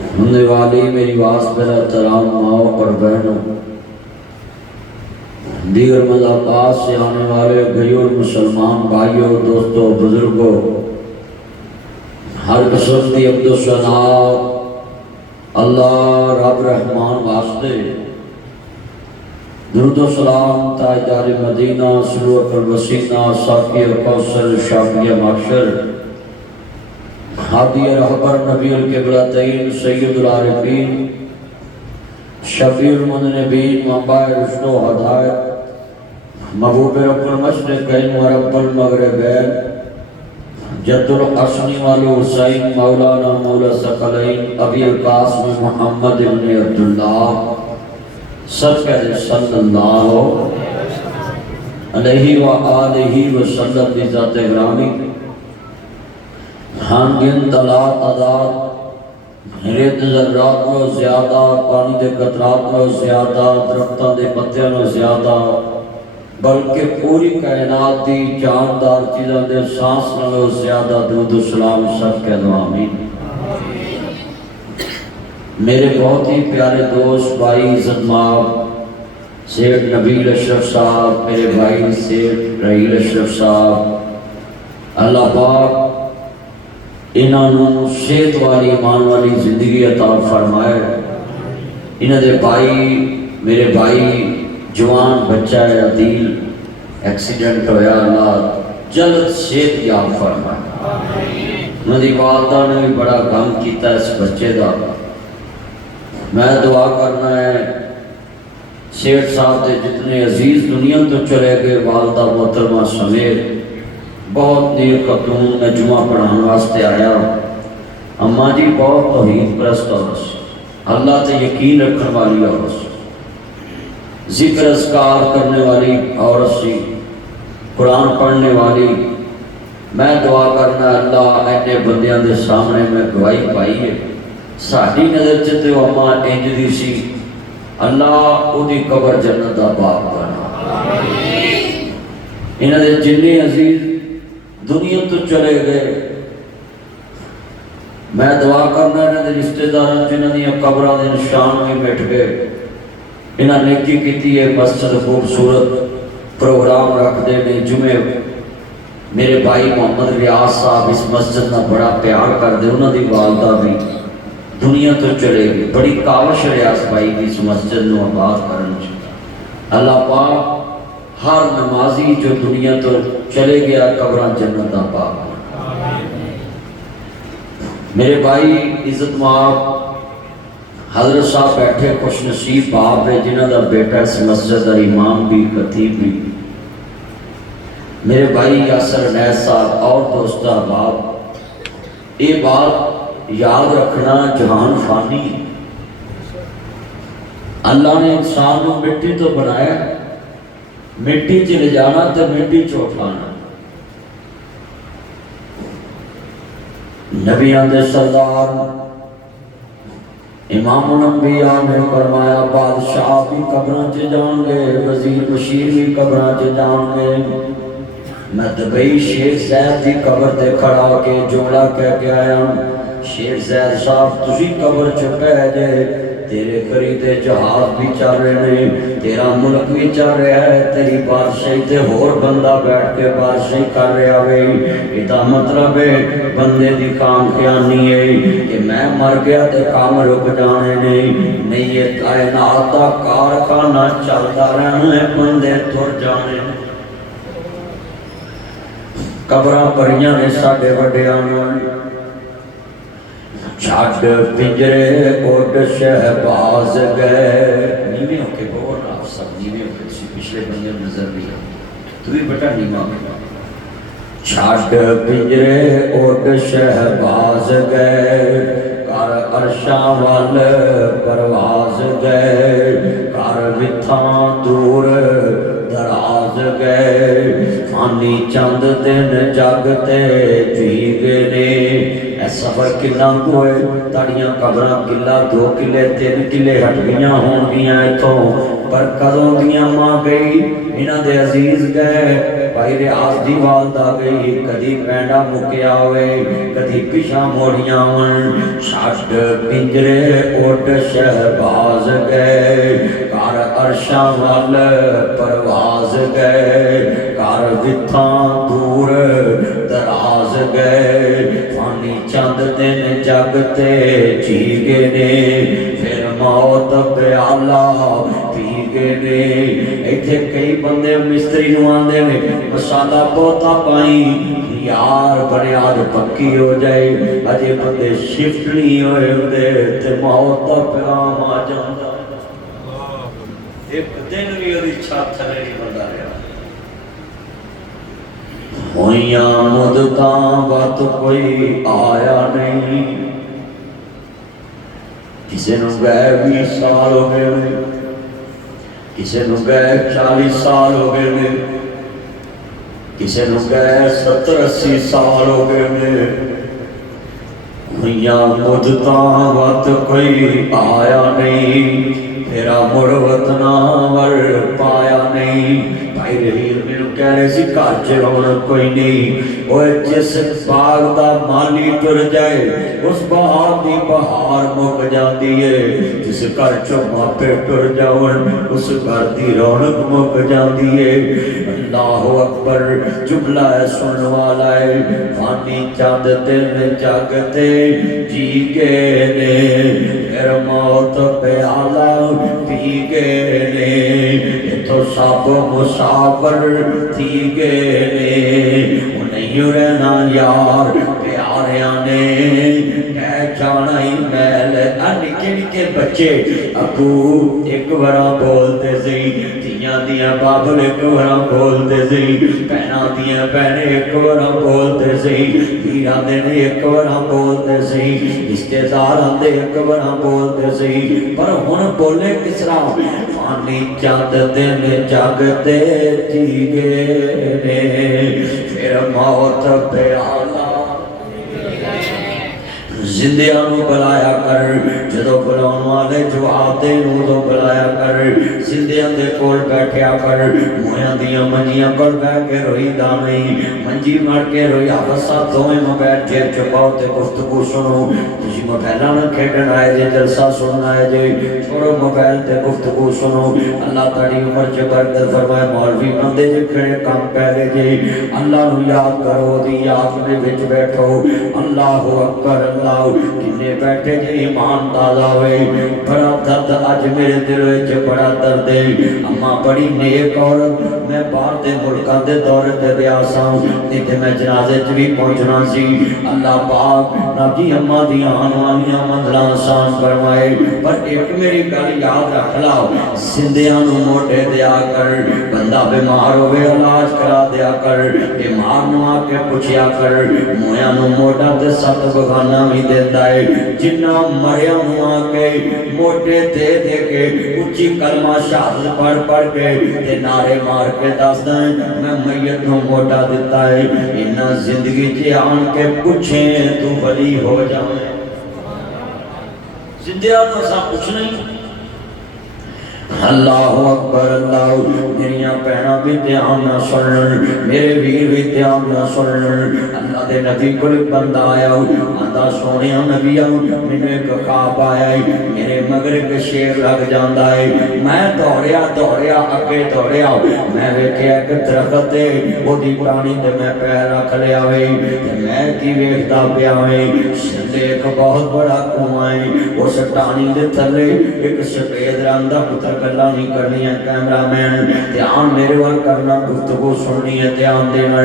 سننے والی میری واس میرا احترام ماؤں اور بہنوں، دیگر مذاقات سے آنے والے غیور مسلمان بھائیوں، دوستوں، بزرگوں، ہر قسم کی عبد و ثناء اللہ رب رحمان واسطے درود و سلام تاجدار مدینہ سلوک الوسینہ ساقی کوثر شافی محشر ہادی رہبر نبی القبلتین سید العارفین شفیع المذنبین منبع رشد و ہدایت محبوب رب المشرقین و رب المغربین جد الحسن والحسین مولانا مولا ثقلین ابی القاسم محمد بن عبداللہ صدقہ صلی اللہ علیہ وآلہ وسلم کی ذات گرامی ہانگن دلا تعداد ریت ذرات نو زیادہ پانی دے قطرات نو زیادہ درختوں دے پتیاں نو زیادہ بلکہ پوری کائنات دی جاندار چیزاں دے سانس نو زیادہ درود و سلام سب کہہ دو آمین۔ میرے بہت ہی پیارے دوست بھائی عزت مآب سیٹھ نبیل اشرف صاحب، میرے بھائی سیٹھ رحیل اشرف صاحب، اللہ پاک انہاں نوں صحت والی ایمان والی زندگی عطا فرمائے۔ انہاں دے بھائی میرے بھائی جوان بچہ ہے عدیل ایکسیڈنٹ ہویا، اللہ جلد صحت یاب فرمائے۔ انہاں دی والدہ نے بھی بڑا غم کیتا اس بچے دا۔ میں دعا کرنا ہے سیٹھ صاحب دے جتنے عزیز دنیا تو چلے گئے والدہ محترمہ سمیت، بہت نیک خاتون میں جمعہ پڑھان واسطے آیا، اماں جی بہت توحید پرست عورت سی، اللہ تے یقین رکھنے والی عورت سی، ذکر اذکار کرنے والی عورت سی، قرآن پڑھنے والی۔ میں دعا کرنا اللہ اینے بندیاں دے سامنے میں گواہی پائی ہے، ساڈی نظر چتے وہ اماں انج دی سی، اللہ او دی قبر جنت دا باغ بنا۔ انہاں دے جننے عزیز دنیا تو چلے گئے، میں دعا کرنا انہاں دے رشتہ دار جنہاں دی قبراں دے نشان بھی مٹ گئے، انہاں نیکی کیتی ہے، مسجد خوبصورت پروگرام رکھ دے نے جمعے۔ میرے بھائی محمد ریاض صاحب اس مسجد نہ بڑا پیار کر دے، انہاں دی والدہ بھی دنیا تو چلے گئی، بڑی کاوش ریاض بھائی دی اس مسجد نو آباد کرن چاہتا۔ اللہ پاک ہر نمازی جو دنیا تو چلے گیا قبران جنت دا پاک۔ میرے بھائی عزت مآب حضرت صاحب بیٹھے خوش نصیب باپ ہے جنہاں دا بیٹا اس مسجد دا امام بھی خطیب بھی، میرے بھائی یاسر نیس صاحب اور دوست احباب، یہ بات یاد رکھنا جہان فانی، اللہ نے انسان کو مٹی تو بنایا، مٹی چلے جانا تو مٹی چوٹھانا۔ نبیان دے سردار امام الانبیاء نے فرمایا بادشاہ بھی قبران چے جان گے، وزیر بشیر بھی قبران چے جان گے۔ میں دبئی شیر زید دی قبر تے کھڑا کے جملہ کہہ کے آیا، شیر زید صاحب تسی قبر چکے جے، تیرے خریدے جہاز بھی چل رہے ہیں، تیرا ملک بھی چل رہا ہے، تیری بادشاہی تے ہور بندہ بیٹھ کے بادشاہی کر رہا ہے۔ یہ مطلب ہے بندے دی کام خیانی ہے کہ میں مر گیا تے کام رک جانے نہیں، یہ کائنات دا کارخانہ چلتا رہنا ہے، بندے تر جانے۔ قبراں بھریاں نے ساڈے وڈے آنے والی، چھاڑ پنجرے اڈ شہباز گئے۔ نیویں ہو کے بول آپ سب نیویں ہو کے پچھلے بندے نظر بھی ہے تو بھی بٹا نیما میں، چھاڑ پنجرے اڈ شہباز گئے، کار عرشاں وال پرواز گئے، کار وتھاں دور دراز گئے، فانی چند دن جگتے جیگ نے۔ اے سفر کنا ہوئے تاڑیاں قبراں کلا 2 کلے 3 کلے ہٹ گئیاں ہون گیاں اتھوں پر کدوں دیاں ماں گئی انہاں دے عزیز گئے بھائی ریاض دی والدہ گئی کدی پینڈا مکیا ہوئے کدی پیشاں موڑیاں ون شاشت پنجرے اوٹ شہباز گئے کار عرشاں وال پرواز گئے کار وتھاں دور دراز گئے فانی چند دن جگتے جیگے نے پھر موت پیالہ پیگے نے ایتھے کئی بندے مستری نو آندے نے مسالہ بہتا پائیں یار بنیاد پکی ہو جائے اجے بندے شفٹ نہیں ہوئے ہوندے تے موت دا پیغام آ جاندا ایک دن بھی ਉਹਦੀ چھت تھلے نہیں بندہ رہا ہوئیاں مدتاں وقت کوئی آیا نہیں کسے نو گئے 20 سال ہو گئے کسے نو گئے 40 سال ہو گئے کسے نو گئے 70-80 سال ہو گئے ہوئیاں مدتاں وقت کوئی آیا نہیں پھرا مڑ وطنا ور پایا نہیں بھائی رہیر میں کہہ رہے سی کار رونق کوئی نہیں وہ جس باغ دا مالی ٹر جائے اس باغ دی بہار مک جاتی ہے جس گھر چو ماپے ٹر جاؤن اس گھر دی رونق مک جاتی ہے اللہ اکبر جملہ ہے سن والا ہے فانی چاند دل جاگتے جی کے نے پھر موت پیالہ پی گئے نے تو سب مسافر تھی گئے نے نہیں رہنا یار پیاریاں نے کہہ جانا ہی محل نکے نکے بچے ابو ایک بڑا بولتے سی تیاں دیاں بابل ایک بڑا بولتے سی پہنا دیاں پہنے ایک بڑا بولتے سی پیران دے ایک بڑا بولتے سی رشتے داران دے ایک بڑا بولتے سی پر ہن بولے کس طرح فانی چاند دن جاگتے جیگے نے پھر موت پیالہ زندیاں نو بلایا کر جدو بلاؤن والے جواب دے نو دو بلایا کر زندیاں دے کول بیٹھیا کر مویاں دیاں منجیاں کول بیٹھ کے روئی دامی منجی مار کے روئی آفسا دوئے موبیل جیب چپاؤ تے گفتگو سنو تجھی موبیلہ نہ کھیٹن آئے جے جلسہ سننا ہے جے چھوڑو موبیل تے گفتگو سنو اللہ تعالی عمر چکر دے فرمائے مولوی بندے جے کھڑے کام پہلے جے اللہ نو یاد کرو دی یاد میں بچ بیٹھو اللہ اکبر اللہ کنے بیٹھے جے ایمان تازہ ہوئے بڑا درد آج میرے دل وچ بڑا درد ہے اما بڑی نیک عورت میں باہر دے ملکاں دے دور تے دیا ساں تے میں جنازے چ بھی پہنچنا سی اللہ پاک نبی اما دیاں انوالیاں مندلاں آسان فرمائے پر ایک میری گل یاد رکھ لاؤ زندیاں نو موٹے دیا کر بندہ بیمار ہوئے علاج کرا دیا کر بیمار نو آ کے پوچھیا کر مویاں نو موٹا تے سخت بغانہ بھی دیتا ہے جنہ مریم آ کے موٹے دے دے کے اچھی کلمہ شہادت پڑھ پڑھ کے تے نعرے مار کے دستا ہے میں میت نو موٹا دیتا ہے انہا زندگی چے آن کے پوچھیں تو ولی ہو جائے زندیاں نو سا کچھ نہیں اللہ اکبر اللہ میریاں پہنا بھی دھیان نہ سنن میرے ویر بھی دھیان نہ سنن اللہ دے نبی کوئی بندہ آیا آندہ سونیا نبی آؤ میں ایک خواب آیا میرے مگر کے شیر لگ جاندہ ہے میں دوڑیا اگے دوڑیا میں ویکھے ایک درخت ہے وہ دی پرانی دے میں پیر رکھ لیا ہوئی میں کی ویکھدا پیا ہوئی سندے ایک بہت بڑا کنواں ہے اس ٹانی دے تھلے ایک سفید رنگ دا پتر گلا نہیں کرنی ہے کیمرہ مین دھیان میرے وال کرنا گفتگو سننی ہے دھیان دینا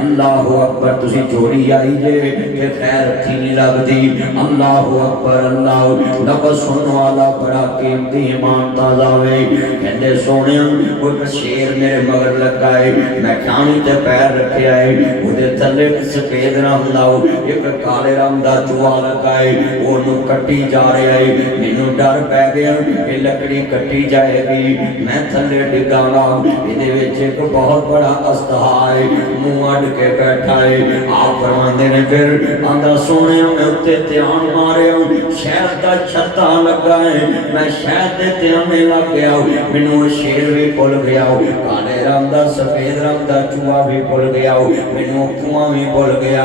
اللہ اکبر تسی جوڑی آئی جے کہ خیر تھی نہیں لگ دی اللہ اکبر اللہ لفظ سننے والا بڑا قیمتی ایمان تازہ ہوئے کہندے سونے وہ شیر میرے مگر لگائے میں کھانی تے پیر رکھے آئے وہ دے تھلے سفید رنگ لاؤ ایک کالے رنگ دا چوہا لگائے وہ نو कट्टी जा रहा है। मैनू डर पै गया ये लकड़ी कट्टी जाएगी, मैं थले डिगांगा। इहदे विच एक बहुत बड़ा अस्तहा है, मुंह अड के बैठा है। आप फरमांदे ने फिर आंदा सोने मैं उत्ते ध्यान मारिया, शहद का छत्ता लगा है, मैं शहद दे ध्याने लग गया। मैनू शेर भी भुल गया, काले रंग का सफेद रंग का चूहा भी भुल गया, मैनू कुआं भी भुल गया।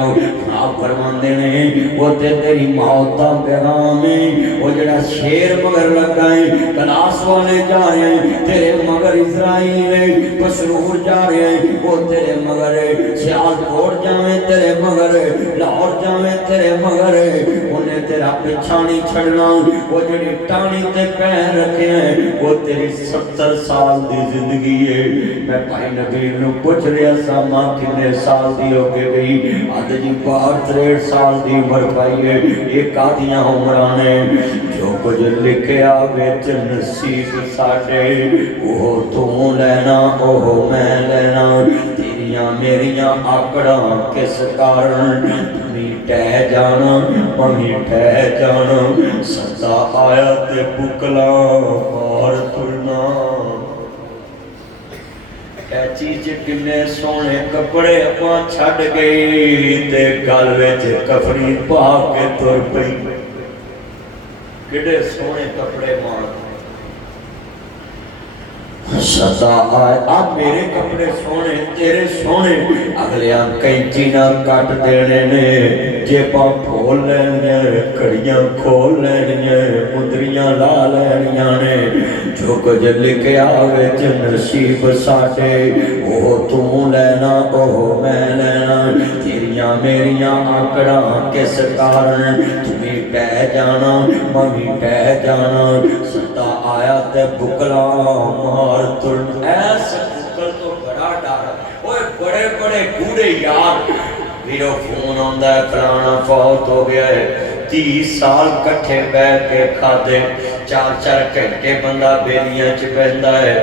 आप फरमांदे ने वो तेरी मौत का पैगाम है, वो जड़ा शेर मगर लगा है। कलास वाले जा रहे हैं तेरे मगर, इजराइल पसरूर जा रहे हैं वो तेरे मगर, सियालकोट जावे तेरे मगर, लाहौर जावे तेरे मगर, उन्हें तेरा पिछा नहीं छड़ना। वो जड़ी टाणी ते पैर रखे हैं वो तेरी 70 साल की जिंदगी है। मैं भाई नबील नूं पुछ रहा सा मां कितने साल दी हो के गई, अद जी 63 साल की उम्र पाई है। ये कादियां उम्रां ने, जो कुछ लिखिया विच नसीब साडे, ओह तू लेना ओह मैं लेना। तेरियां मेरियां आकड़ां किस कारण, मी टह जाना ममी टह जाना। सदा आया ते बुकला मार तुरना। चीज किन्ने सोने कपड़े अपा छड़ गई ते गल विच कफनी पा के तुर पई। किडे सोने कपड़े मार सदा आए। अब मेरे कपड़े सोने तेरे सोने, अगले कैंची ना कट देने ने, जेबां खोल लेनियां, कड़ियां खोल लेनियां, मुंदरियां ला लेनियां ने। जो कुछ लिखिया विच नसीब साडे, ओह तू लेना ओह मैं लेना। तेरियां मेरियां आकड़ां किस कारण, तुम्हें टह जाना ममी टह जाना। सदा आया ते बुकला मार तुर। ऐस बुकल तो बड़ा डर। ओए बड़े बड़े गूढ़े यार मेरा फोन आंदा है फलाना फौत हो गया है। 30 साल कट्ठे बैठ के खादे, 4-4 घंटे बंदा बेलियां च बहंदा है।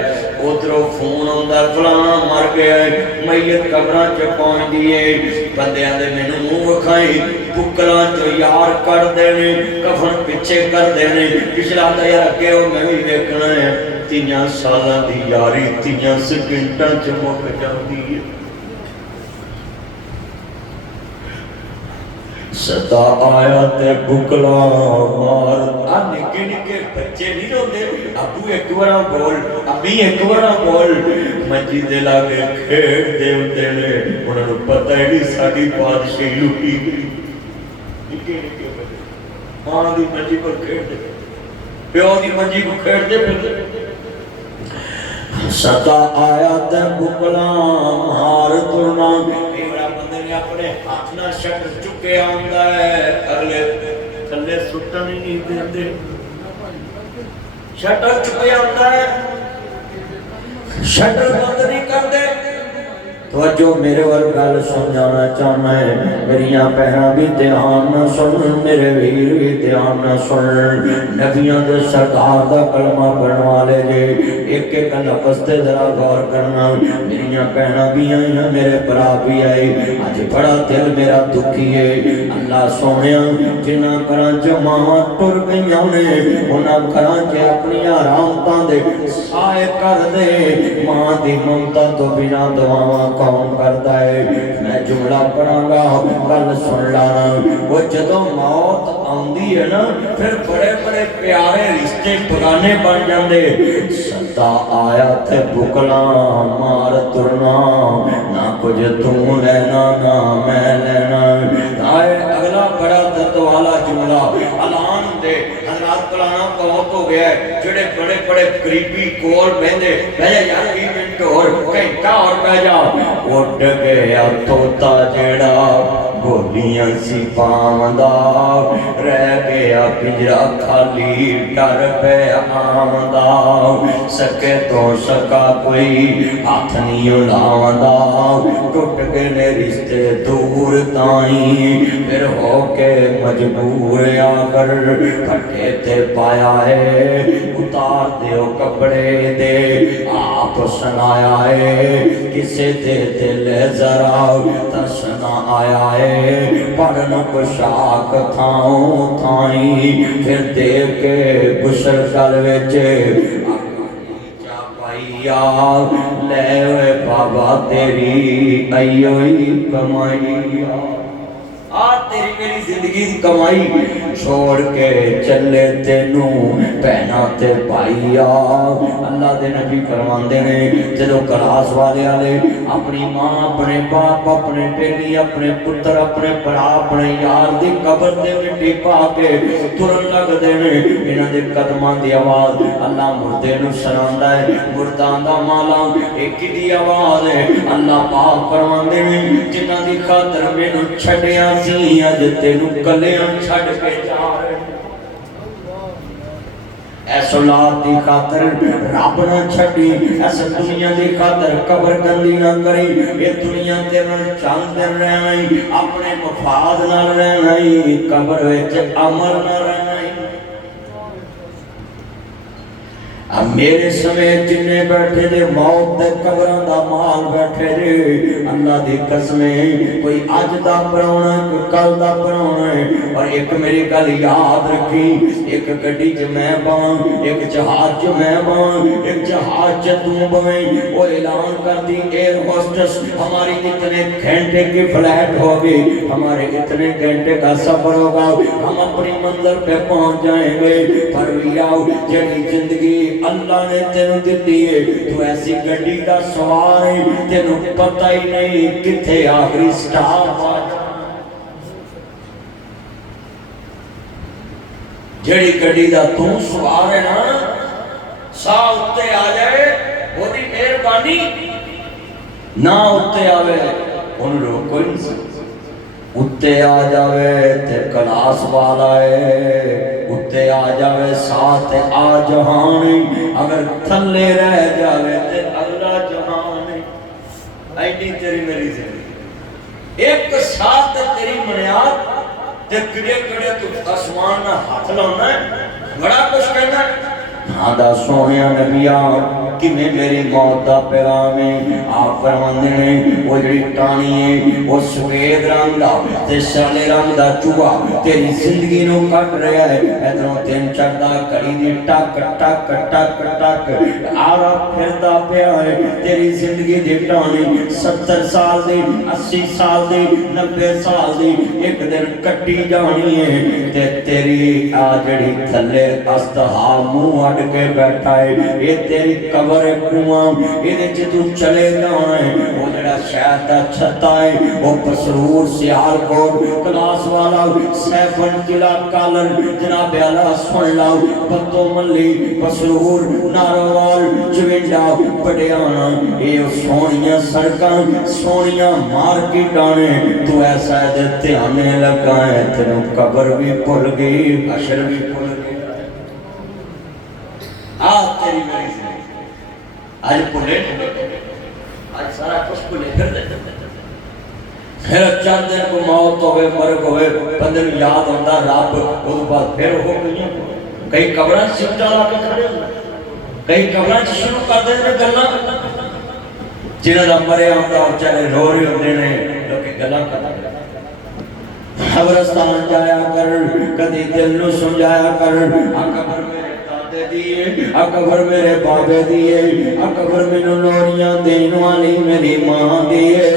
उधरों फोन आंदा फलाना मर गया है, मैयत कब्रां च पहुंचदी है। बंदियां दे मैनू मुंह विखाई, बुकलां चो यार कट देने, कफन पिछे कर देने। पिछला तो यार अगे हो मैं भी वेखना है। 3 सालां दी यारी 3 सेकंडां च मुक जांदी है। सदा आया ते बुकला मार। आ निके निके बच्चे नहीं रोंदे, अबू एक बार बोल, अम्मी एक बार बोल। मंजी दे लागे खेड दे हुंदे ने, उन्हां नूं पता ही नहीं साडी बादशाही लुटी गई। निके निके बच्चे मां दी मंजी पर खेडदे, प्यो दी मंजी को खेडदे फिरदे। सदा आया ते बुकला मार तुरना। अपने हाथ ना शटर चुके आंदा है, अगले थल्ले सुटन ही नहीं देंदे। शटर चुके आंदा है, शटर बंद नहीं करते। तो जो मेरे वाल गल समझाना चाहना है, मेरिया भैन भी ध्यान न सुन, मेरे वीर भी ध्यान न सुन। नबियों के सरदार का कलमा पढ़ने वाले जे एक एक लफ्ज़ ते जरा गौर करना। मेरिया भैन भी आई, मेरे भरा भी आए। अज बड़ा दिल मेरा दुखी है। अल्लाह सोने जिन्होंने घर च मावां टुर गई ने, उन्होंने घर च अपन रामतां दे साए कर दे। मां की ममता तो बिना दुआवां कौन करता है। मैं जुमला पढ़ांगा गल सुन लाना। वो जदों मौत आंदी है ना, फिर बड़े बड़े प्यारे रिश्ते पुराने बन जाते। सदा आया ते बुकला मार तुरना, ना कुछ तू लेना ना मैं लेना। आए अगला बड़ा दर्द वाला जुमला ऐलान दे हजरत पुराना बहुत हो गया है। जेड़े बड़े बड़े गरीबी कोल बहंदे, बह जा यार 20 मिनट और घंटा और बह जा। उठ गया तोता जेड़ा बोलियां सी पावंदा, रह गया पिंजरा खाली डर पे आमदा। सके तो सका कोई हाथ नहीं लावंदा, टुट गए ने रिश्ते दूर ताई, फिर होके मजबूर आकर फटे उत्ते पाया है। उतार दियो कपड़े दे आप सुनाया है, किसे दे दिल जरा दसना आया है। पढ़न पोशाक थाओ थाई फिर दे के गुसल गल विच ले बाबा तेरी अयोई कमाई। आ तेरी मेरी जिंदगी की कमाई छोड़ के चले तेनू भैना ते भाईया। अल्लाह दे नबी फरमांदे ने जदों क्लास वाले अपनी मां अपने बाप अपने बेली अपने पुत्र अपने भरा अपने यार दी कबर ते मिट्टी पा के तुरन लगदे ने, इन्हां दे कदमां दी आवाज अल्लाह मुर्दे नू सुनांदा है। मुर्दा दा माला एक दी आवाज है। अल्लाह पाक फरमांदे ने जिन्हां दी खातर मैनू छड्डिया सी अज तेनू कलियां छड्ड के जा रहे। ऐस औलाद दी खातर रब ना छड्डी, ऐस दुनिया दी खातर कबर गंदी ना करी। ये दुनिया तेरे नाल चंद दिन रहना ही, अपने मफाद नाल रहना ही, कबर विच अमल ना रहना ही। अब मेरे समेत जिन्ने बैठे ने मौत दे कबरां दा माल बैठे रे, अल्लाह दी कसम कोई अज दा पराउणा कोई कल दा पराउणा है। और एक मेरी गल याद रखी, एक गड्डी च मैं बां, एक जहाज च मैं बां, एक जहाज च तू बवें। वो ऐलान कर दी एयर होस्टेस हमारी इतने घंटे की फ्लाइट होगी, हमारे इतने घंटे का सफर होगा, हम अपनी मंजिल पे पहुंच जाएंगे। पर आओ जेड़ी जिंदगी अल्लाह ने तेनू दिती है, तू ऐसी गड्डी दा सवार है, तेनू पता ही नहीं किथे आखिरी स्टॉप आ। जेड़ी गड्डी दा तू सवार है ना, सा उत्ते आ जाए ओदी मेहरबानी, ना उत्ते आवे उन रोको ही नहीं सकते। उत्ते आ जावे ते कलास वाला है, उत्ते आ जावे साथ आ जहान, अगर थल्ले रह जावे ते अल्लाह जहान। ऐडी तेरी मेरी जिंदगी एक साथ तेरी बुनियाद ते किड़े किड़े तू आसमान ना हाथ लाना है, बड़ा कुछ कहना है। हाँ दा सोनिया नबिया किने मेरी मौत दा पैगाम है। आप फरमांदे ने वो जेड़ी टाणी है वो सफेद रंग दा ते साले रंग दा चूहा तेरी जिंदगी नू कट रहा है। इधरों दिन चढ़दा घड़ी दी टक टक टक टक आरा फिरदा पिया है। तेरी जिंदगी दी टाणी 70 साल दी 80 साल दी 90 साल दी एक दिन कट्टी जानी है। ते तेरी आ जेड़ी थल्ले अस्तहा मुंह अड़ के बैठा है, ये तेरी कबर कुआं, इहदे च तू चले जाना है। वो जेड़ा शहर दा छत्ता है वो पसरूर सियालकोट क्लास वाला सैफन किला कालर जनाब आला सुन लाओ पत्तो मल्ली पसरूर नारोवाल जविंडा पटियाला, ये सोनिया सड़कां सोनिया मार्केटां ने। तू ऐसा दे ध्यान लगा है, तेनू कबर भी भुल गई हशर भी भुल गई। आ तेरी मेरी आज भुले, आज सारा कुछ भुले फिर चंद दिन को मौत होवे मरग होवे बंदे नूं याद आंदा रब, उस बाद फिर हो गई। कई कबरां सिमटा ला के खड़े हो, कई कबरां शुरू कर दे ने गल्लां जिन्हां दा मरिया हुंदा बेचारे रो रहे हुंदे ने, लोग गल्लां करदे। कब्रिस्तान जाया कर, कदी दिल नूं समझाया कर, कबर मेरे दादे दिए, कबर मेरे बाबे दिए, कबर मैनू लोरियां देन वाली मेरी मां दिए।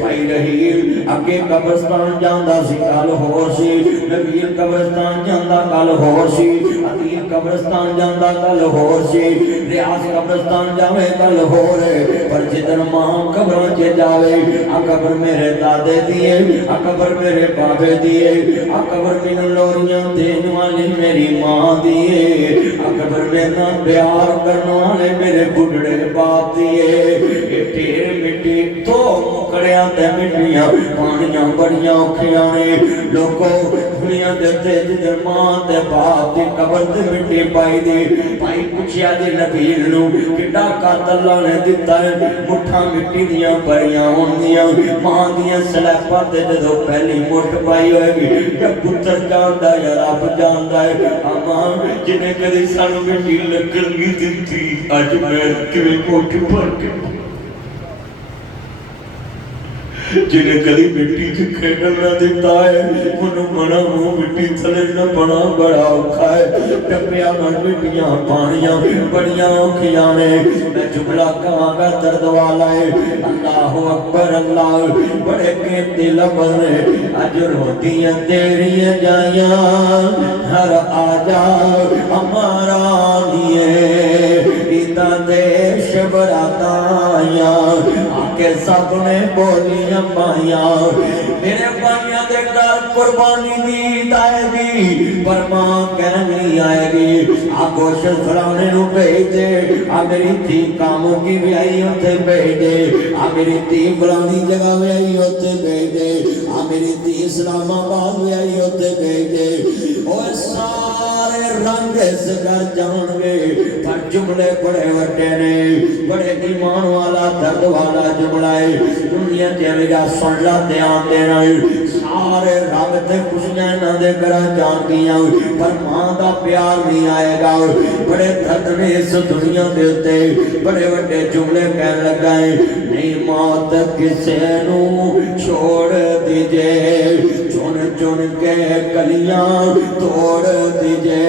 भाई रहील अगे कब्रिस्तान जांदा सी गल होर सी, नबील कब्रिस्तान जांदा गल होर सी, अकील कब्रिस्तान जांदा गल होर सी, रियाज कब्रिस्तान जावे गल होर। पर जिधर मां कब्रों च जावे, कबर मेरे दादे दिए, कबर मेरे बाबे दिए, कबर मैनू लोरियां देन वाली मेरी मां दिए, कबर मेरे नाल प्यार करने वाले मेरे बुढ़ड़े बाप दिए। ढेर मिट्टी तो मुकड़िया ते मिट्टियां پانیاں بڑیاں اوکھیاں نے لوگوں دنیا دے تے جدھر ماں تے باپ دی قبر تے مٹی پائی دی بھائی پوچھیا دی نبیل نو کڈا قات اللہ نے دتا ہے مٹھا مٹی دیاں بڑیاں ہوندیاں ماں دیاں سلیپاں تے جدوں پہلی مٹھ پائی ہوئے گی یا پتر جاندا یا رب جاندا ہے اماں جنہیں کدی سانو مٹی لگن گی دتی اج میں کیویں مٹھ بھر کے جنہیں کدی مٹی سے کھیڈن نہ دیتا ہے انہوں بڑا منہ مٹی تھلے نہ بڑا اوکھا ہے ٹپیاں نہ مٹیاں پانیاں بڑیاں اوکھیاں نے میں جملہ کہاں گا درد والا ہے اللہ اکبر اللہ بڑے قیمتی لفظ نے اجر ہوتی ہیں تیری جائیاں ہر آجا ہمارا لیے ایتا دیش براتایاں آکے سب نے بولیاں پائیاں میرے پائیاں دے گھر قربانی دی آئے گی پر ماں کہنی آئے گی آگوش فرانے نو بھیجے آ میری تھی کاموں کی بھی آئی ہوتے بھیجے آ میری تھی فلانی جگہ بھی آئی ہوتے بھیجے آ میری تھی اسلام آباد بھی آئی ہوتے بھیجے اور سارے رنگ اس گھر جان گے پر جملے بڑے وڈے نے بڑے ایمان والا درد والا جملہ ہے دنیا کے میرا سن لا دھیان دینا سارے رنگ تے خوشیاں نہ دے کرا جان گیاں پر ماں دا پیار نہیں آئے گا بڑے درد نے اس دنیا دے تے بڑے بڑے جملے کہنے لگا ہے نہیں موت کسے نو چھوڑ دیجے چن چن کے گلیاں توڑ دیجے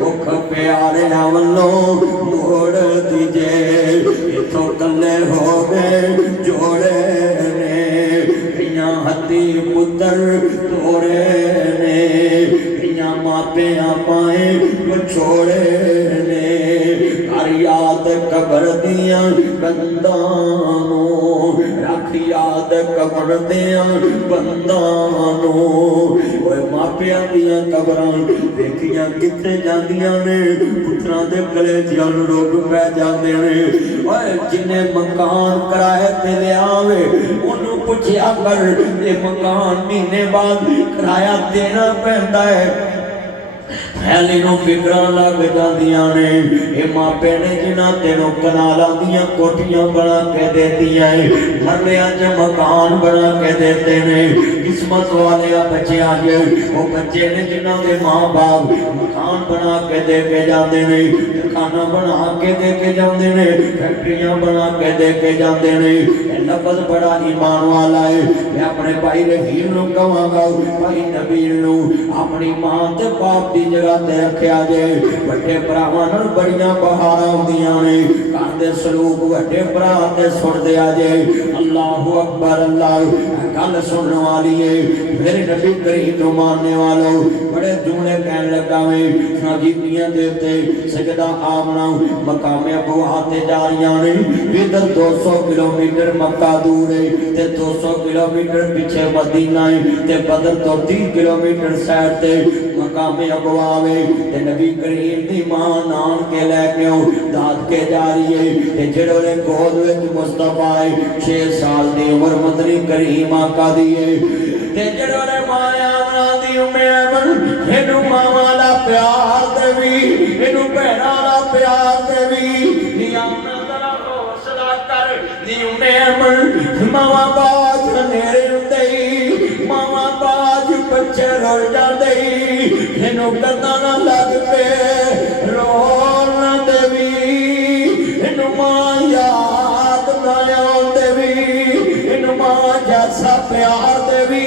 مکھ پیارے والوں موڑ دیجے تو کلے ہو گئے جوڑے نے کئیاں ہتھی پتر توڑے نے کئیاں ماپے آپائیں چھوڑے نے کر یاد قبر دیاں بندانوں رکھ یاد قبر دیاں بندانوں اوے ماپیاں دیاں قبراں دیکھیاں کتنے جاندیاں نے پتراں دے گلے جان روگ پہ جاندے نے اوے جنہیں مکان کرائے تے لے آوے انہوں پوچھیا کر یہ مکان مہینے بعد کرایہ دینا پہندا ہے پھیلی نو فکراں لگ جاندیاں نے اے ماپے نے جنہاں تینوں کنالاں دیاں کوٹھیاں بنا کے دیتیاں مرلیاں چ مکان بنا کے دیتے نے قسمت والے بچے آگے وہ بچے نے جنہاں دے ماں باپ مکان بنا کے دے کے جاندے نے کھانا بنا کے دے کے جاندے نے فیکٹریاں بنا کے دے کے جاندے نے لفظ بڑا ایمان والا ہے میں اپنے بھائی رحیم نو کہاں گا بھائی نبیل نو اپنی ماں تے باپ دی جگہ تے رکھیا جے بڑے بھراواں نال بڑیاں بہاراں ہوندیاں نے گھر دے سلوک بڑے بھرا تے سن دیا جے اللہ اکبر اللہ گل سننے والی ہے میرے نبی کریم نو ماننے والوں بڑے جملے کہنے لگا میں حجیبیاں دے تے سجدہ آمنا مقام ابو آتے جاریاں نے ادھر 200 کلومیٹر مکہ دور ہے تے 200 کلومیٹر پیچھے مدینہ ہے تے بدر تو 30 کلومیٹر سائڈ تے مقام ابو آوے تے نبی کریم دی ماں نان کے لے کے داد کے جاری ہے تے جڑوں نے گود وچ مصطفیٰ 6 سال دی عمر مدنی کریم آقا دی ہے تے جڑوں نے ماں آمنا دی امین اینو ماں والا پیار دے وی اینو بہنا والا پیار دے وی نیامنا ذرا حوصلہ کر نیو امین ماں باج نیرے ہوندے ماں باج بچے رول جاندے اینو کدا نہ لگ پے رون دے وی اینو ماں یاد نہ آوندے وی اینو ماں جیسا پیار دے وی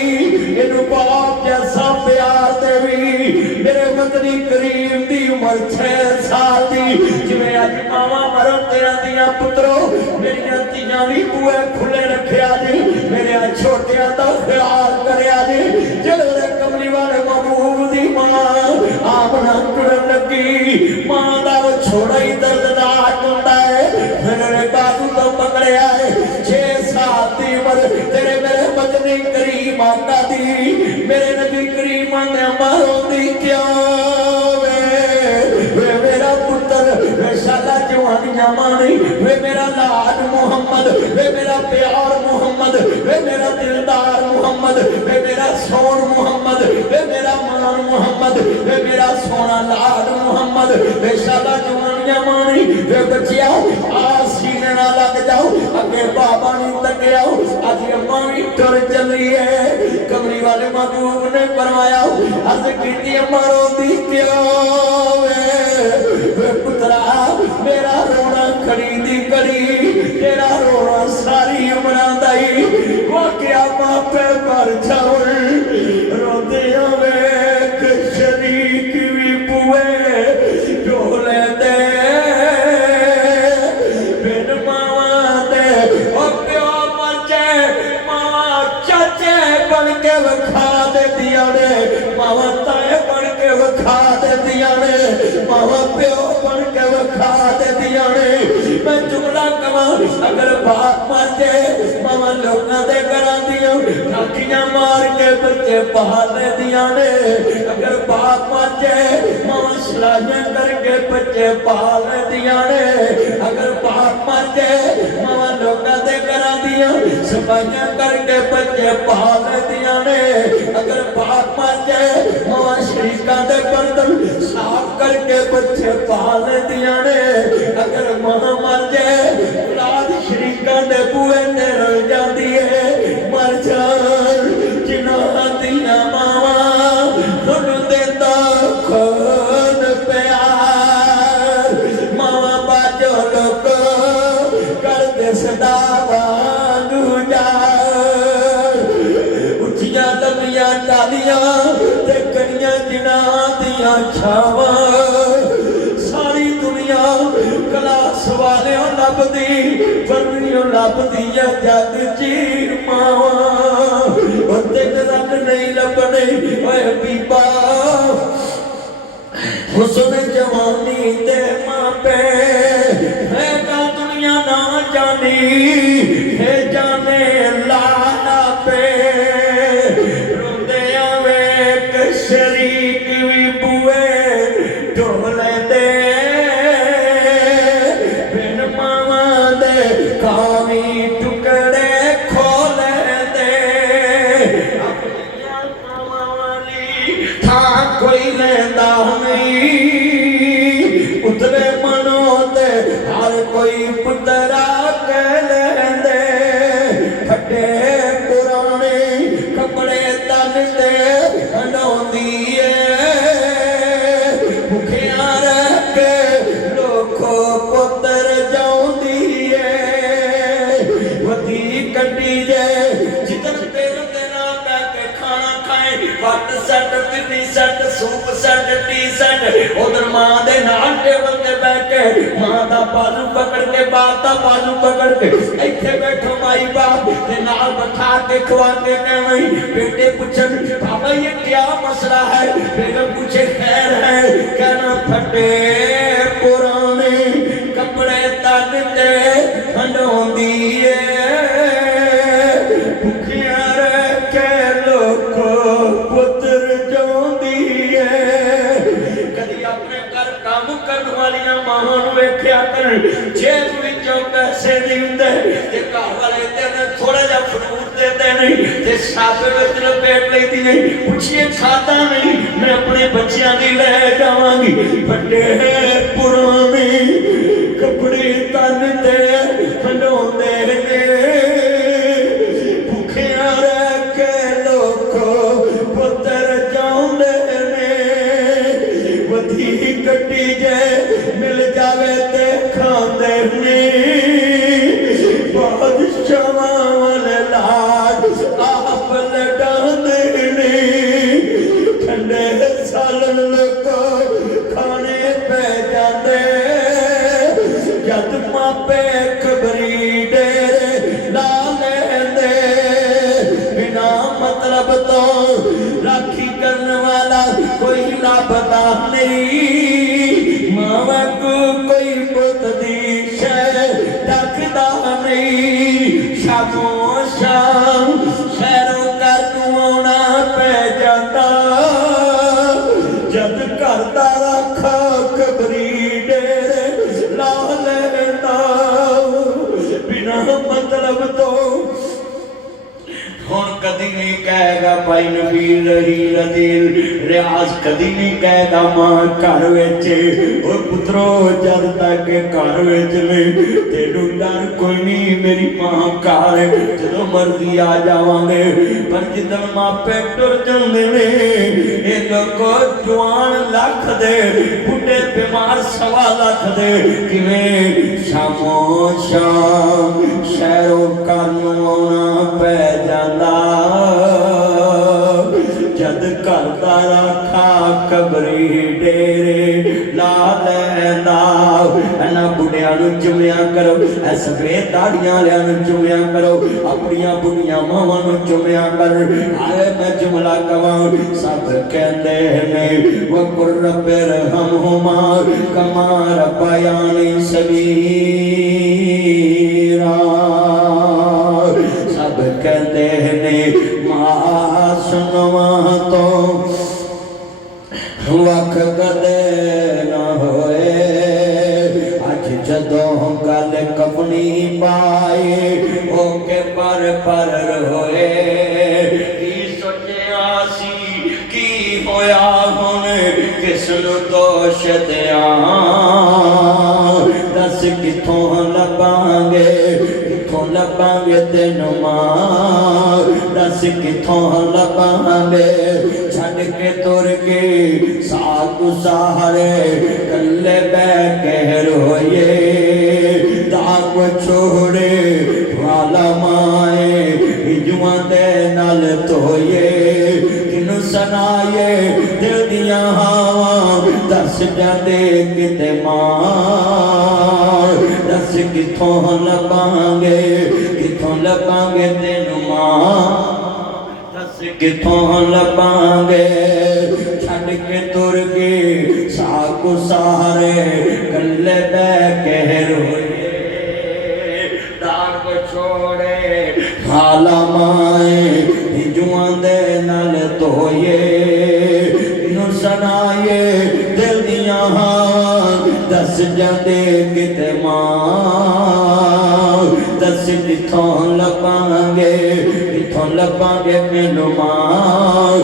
اینو باپ جیسا پیار دے وی میرے مدنی کریم دی عمر 6 سال دی جویں اج ماواں مرن تیرا دیاں پترو میریاں تیاں وی بوئے کھلے رکھیا جی میرے چھوٹیاں دا خیال کریا جی جڑے کملی والے محبوب دی ماں آمنا ٹرن لگی ماں دا وہ چھوڑا ہی دردناک ہوندا ہے میرے بازو تو پکڑیا ہے 6 سال دی عمر تیرے میرے مدنی کریم آقا دی میرے نبی کریم نے اماروں دی کیا وے میرا پتر وے شالا جوانیاں مانی وے میرا لاڈ محمد وے میرا پیار محمد وے میرا دلدار محمد मुहम्मद बेशाला जवानियां मानी वे बच्चिया आ सीने ना लग जाओ अगे बाबा नहीं तके आओ आज अम्मा भी टुर चली है कमरी वाले महबूब ने फरमाया अर्ज कीती अम्मा रोंदी क्यों वे पुत्रा मेरा रोना खड़ी दी कड़ी तेरा रोना सारी उमरां दा ही वाकया मापे पर छाउल रोंदे वेख शरीक भी पुए ढोले दे बिन मावा दे ओ प्यो मर जाए मावा चाचे बन के विखा दे दिया ने मावा ताए बन के विखा दे दिया ने मावा प्यो बन के विखा दे दिया ने मैं जुमला कमा अगर बाप मर जाए मावा लोगों दे घरां दियां ठाकियां मार के बच्चे पाल दिया ने अगर बाप मर जाए मावा सलाहियां करके बच्चे पाल दिया ने अगर बाप मर जाए मावा लोगों दे घरां दियां सफाइयां करके बच्चे पाल दिया ने अगर बाप मर जाए मावा शरीकां दे बर्तन साफ करके बच्चे पाल दिया ने अगर मां मर जाए औलाद शरीकां दे बूहे ते रल जाती है मर जान जिन्हां दियां मावां खुद देंदा खून प्यार मावां बाजो लोग करदे सदा वांगू यार उच्चियां लंबियां टालियां ते कड़ियां जिन्हां दियां छावां सारी दुनिया कलास वालियों लभदी वर्णियों लभदी है जग चीर मावा उत्ते रंग नहीं लभने ओए बीबा हुस्न जवानी ते मापे है का दुनिया ना जानी है जाने लाना पे रोंदे आवे एक शरीक भी बुए ढोले दे बिन मावा दे कावी टुकड़े खोले दे अपनियां मावा वाली था कोई लेंदा नहीं उतरे मनो ते हर कोई पुतरा कह लेंदे फटे पुराने कपड़े तन ते हंडोंदी भुखिया रह के लोखो पुत्र जाऊंदी वधी कटी जे जितन तेल तेरा बैठे खाना खाए वट सट पिन्नी सट सूप सट टी सट उधर मां दे नाल टेबल ते बैठे मां दा बाजू पकड़ के बाप दा बाजू पकड़ के इत्थे बैठो माई बाप ते नाल बैठा के खवाते कहवे बेटे पूछन बाबा ये क्या मसला है बेगम पूछे खैर है कहना फटे पुराने कपड़े तन ते हंडोंदी भुखिया रह के लोको पुत्र जोंदी कदी अपने घर काम करने वालियां मावां नूं वेखिया कर जेब विचों पैसे नहीं हुंदे ते घर वाले ते थोड़ा जिहा फ्रूट देते नहीं ते साबे विच लपेट लैंदी नहीं पुछिए खाता नहीं मैं अपने बच्चियां दी ले जावांगी फटे पुराने कपड़े तन ते हंडोंदे ने भुखिया रह के लोको पुत्र जाउंदे ने वधी कटी जे मिल जावे ते खांदे ने बादशाहां वाले लाड आप लटांदे ने ठंडे सालन लोको खाने पे जाते जद मापे खबरी डेरे ला लेंदे बिना मतलब तो राखी करने वाला कोई ना पता नहीं मावा को कोई पुत दी शे रखदा नहीं शामों शाम शहरों का तू आना पे जाता जद घर दा रखा खबरी डेरे ला लेंदा बिना मतलब तो हुण कदी नहीं कहेगा भाई नबील रही रदील लिहाज कदी नहीं कहदा मां घर विच ओ पुत्रो जद तक घर विच ने तेनू डर कोई नहीं मेरी मां घर जदों मर्जी आ जावांगे पर जिदन मापे टुर जांदे ने ए लोगो जवान लख दे बुढ़े बीमार 1.25 लाख दे किवें शामो शाम शहरों करनों आउणा पै जांदा जद घर दा राखा कबरी डेरे ला लैंदा इन्हां बुढ़ियां नूं चुमिया करो ऐ सफेद दाड़ियां वालियां नूं चुमिया करो अपनियां बुढ़ियां मावां नूं चुमिया कर आए मैं जुमला कवां सब कहंदे ने वकुर रब्बिरहमहुमा कमा रब्बयानी सगीरा सब कहंदे ने मां सुनवा तो वख कदे ना होए अज जदों गल कपनी पाए ओके पर होए की सोचिया सी की होया हुण किस नूं दोष दियां दस किथों लभांगे तेनू मां दस किथों लभांगे छड़ के तुर के साधु सहारे कल्ले बह के रोए दाग छोड़े वाला माए हिजुआं दे नाल धोए किनू सुनाए दिल दियां हावां दस जांदे किते मां दस किथों लभांगे तेनू मां दस किथों लभांगे छड़ के तुर गए साकू सहारे कल्ले बह के रोए दाग छोड़े हाला माए हिजुआं दे नाल धोए इनू सुनाए दिल दियां हां दस जांदे किते मां दस किथों लभांगे मैनू मां